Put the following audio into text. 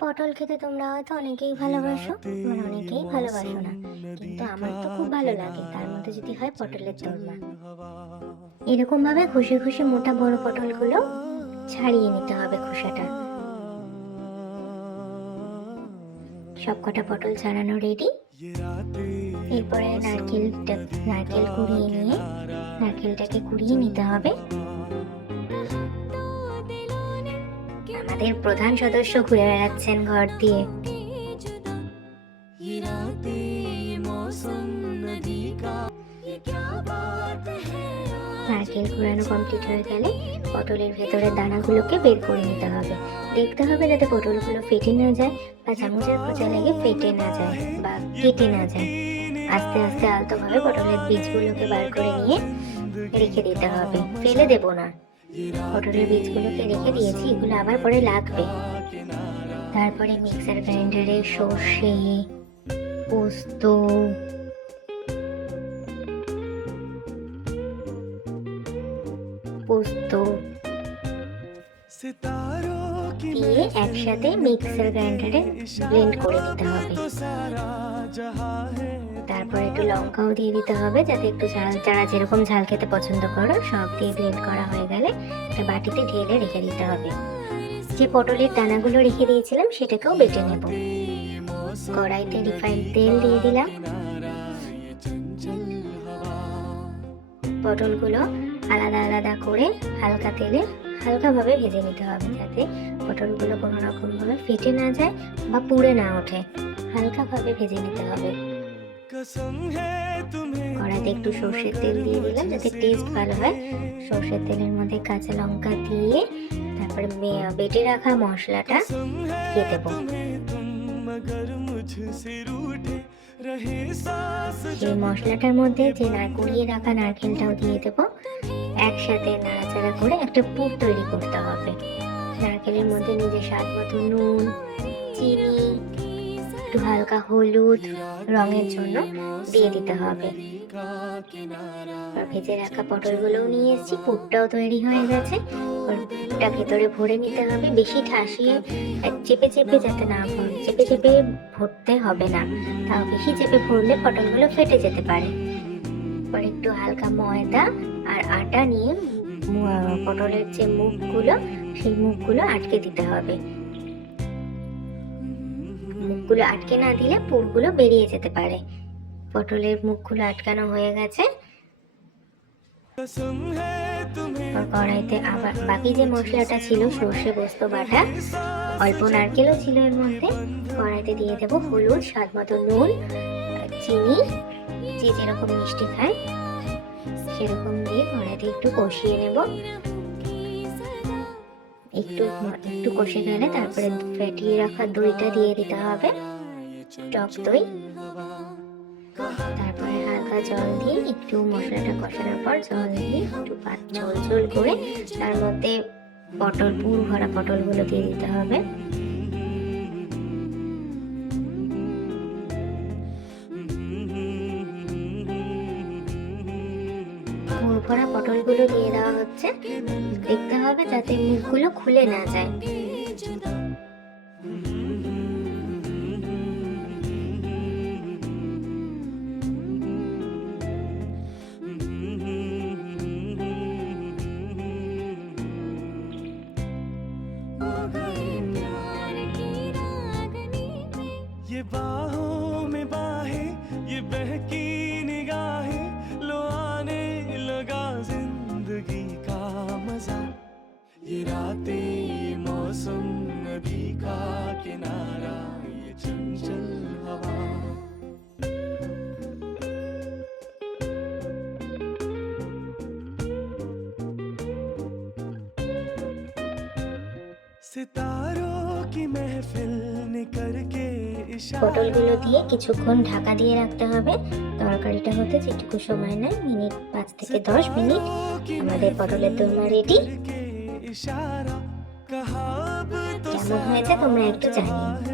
পটল খেতে তোমরা হয়তো অনেকেই ভালোবাসো, মানে অনেকেই ভালোবাসো না, কিন্তু আমার তো খুব ভালো লাগে। তার মধ্যে যদি হয় পটলের দোরমা, এরকম ভাবে ঘষে ঘষে মোটা বড় পটলগুলো ছাড়িয়ে নিতে হবে খোসাটা। সব কটা পটল ছাড়ানো রেডি। এরপরে নারকেল কুড়িয়ে নিয়ে নারকেলটাকে কুড়িয়ে নিতে হবে। আমাদের প্রধান সদস্য ঘুরে বেড়াচ্ছেন ঘর দিয়ে। নারকেল কুড়ানো কমপ্লিট হয়ে গেলে পটলের ভেতরের দানাগুলোকে বের করে নিতে হবে। দেখতে হবে যাতে পটলগুলো ফেটে না যায় বা চামচের খোঁচা লেগে ফেটে না যায় বা কেটে না যায়। আস্তে আস্তে আলতোভাবে পটলের বীজগুলোকে বার করে নিয়ে রেখে দিতে হবে, ফেলে দেব না। পটলের বীজগুলোকে রেখে দিয়েছি, এগুলো আবার পরে লাগবে। তারপরে মিক্সার গ্রাইন্ডারে সর্ষে, পোস্ত, দিয়ে একসাথে মিক্সার গ্রাইন্ডারে ব্লেন্ড করে নিতে হবে। তারপর একটু লঙ্কাও দিয়ে দিতে হবে, যাতে একটু ঝাল, যারা যেরকম ঝাল খেতে পছন্দ করো সব দিয়ে ব্লেন্ড করা হয়ে গেলে একটা বাটিতে ঢেলে রেখে দিতে হবে। যে পটলের দানাগুলো রেখে দিয়েছিলাম সেটাকেও বেটে নেব। কড়াইতে রিফাইন্ড তেল দিয়ে দিলাম। পটলগুলো আলাদা আলাদা করে হালকা তেলে হালকাভাবে ভেজে নিতে হবে, যাতে পটলগুলো কোনো রকম ভাবে ফেটে না যায় বা পুড়ে না ওঠে। হালকাভাবে ভেজে নিতে হবে। কড়াইতে একটু সর্ষের তেল দিয়ে দিলাম যাতে টেস্ট ভালো হয়। সর্ষের তেলের মধ্যে কাঁচা লঙ্কা দিয়ে তারপরে বেটে রাখা মশলাটা দিয়ে দেবো। সেই মশলাটার মধ্যে যে কুড়িয়ে রাখা নারকেলটাও দিয়ে দেবো। একসাথে নাড়াচাড়া করে একটা পুর তৈরি করতে হবে। নারকেলের মধ্যে নিজের স্বাদ মতো নুন, চিনি, একটু হালকা হলুদ রঙের জন্য দিয়ে দিতে হবে। ভেজে রাখা পটলগুলোও নিয়ে এসেছি, পুরটাও তৈরি হয়ে গেছে। পুরটা ভেতরে ভরে নিতে হবে, বেশি ঠাসিয়ে চেপে চেপে যাতে না ভরে, চেপে চেপে ভরতে হবে না, তাও বেশি চেপে ভরলে পটলগুলো ফেটে যেতে পারে। পর একটু হালকা ময়দা আর আটা নিয়ে পটলের যে মুখগুলো সেই মুখগুলো আটকে দিতে হবে। মুখগুলো আটকে না দিলে পুরগুলো বেরিয়ে যেতে পারে। পটলের মুখগুলো আটকানো হয়ে গেছে। কড়াইতে আবার বাকি যে মশলাটা ছিল, সর্ষে পোস্ত বাটা, অল্প নারকেলও ছিল এর মধ্যে, কড়াইতে দিয়ে দেবো হলুদ, স্বাদ মতো নুন, চিনি, যে যেরকম মিষ্টি খায় সেরকম দিয়ে কড়াইতে একটু কষিয়ে নেব। একটু কষে গেলে তারপরে ফেটিয়ে রাখা দইটা দিয়ে দিতে হবে, টক দই। তারপরে হালকা জল দিয়ে একটু মশলাটা কষানোর পর জল দিয়ে একটু ঝোল ঝোল করে তার মধ্যে পুর ভরা পটলগুলো দিয়ে দিতে হবে। পুর ভরা পটলগুলো দিয়ে দেওয়া হচ্ছে। দেখতে হবে যাতে মুখগুলো খুলে না যায়। ये बाहों में बाहें, ये बहकी निगाहें, लो आने लगा जिंदगी का मजा। ये रातें, ये मौसम, नदी का किनारा, ये चंचल हवा। পটলগুলো দিয়ে কিছুক্ষণ ঢাকা দিয়ে রাখতে হবে। তরকারিটা হতে যেটুকু সময় নেয়, 5 থেকে 10 মিনিট, আমাদের পটলের দোরমা রেডি। কেমন হয়েছে তোমরা একটু জানিও।